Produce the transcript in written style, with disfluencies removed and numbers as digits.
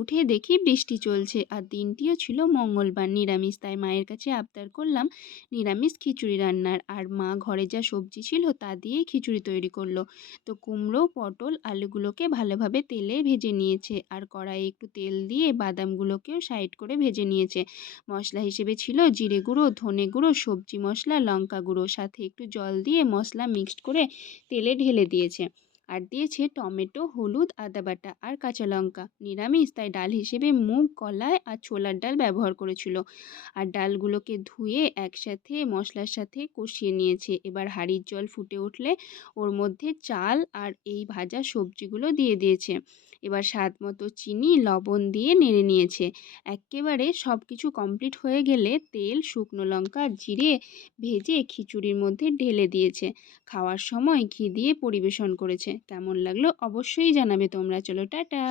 উঠে দেখি বৃষ্টি চলছে আর দিনটিও ছিল মঙ্গলবার, নিরামিষ। তাই মায়ের কাছে আবদার করলাম নিরামিষ খিচুড়ি রান্নার। আর মা ঘরে যা সবজি ছিল তা দিয়েই খিচুড়ি তৈরি করলো। তো কুমড়ো, পটল, আলুগুলোকে ভালোভাবে তেলে ভেজে নিয়েছে আর কড়াইয়ে একটু তেল দিয়ে বাদামগুলোকেও সাইড করে ভেজে নিয়েছে। মশলা হিসেবে ছিল জিরে গুঁড়ো, ধনে গুঁড়ো, সবজি মশলা, লঙ্কা গুঁড়ো, সাথে একটু জল দিয়ে মশলা মিক্সড করে তেলে ঢেলে দিয়েছে। আর দিয়েছে টমেটো, হলুদ, আদা বাটা আর কাঁচা লঙ্কা। নিরামিষ তাই ডাল হিসেবে মুগ, কলাই আর ছোলার ডাল ব্যবহার করেছিল। আর ডালগুলোকে ধুয়ে একসাথে মশলার সাথে কষিয়ে নিয়েছে। এবার হাঁড়ির জল ফুটে উঠলে ওর মধ্যে চাল আর এই ভাজা সবজিগুলো দিয়ে দিয়েছে। এবার স্বাদ মতো চিনি, লবণ দিয়ে নেড়ে নিয়েছে। একেবারে সব কিছু কমপ্লিট হয়ে গেলে তেল, শুকনো লঙ্কা, জিরে ভেজে খিচুড়ির মধ্যে ঢেলে দিয়েছে। খাওয়ার সময় ঘি দিয়ে পরিবেশন করেছে। কেমন লাগলো অবশ্যই জানাবে তোমরা। চলো টাটা।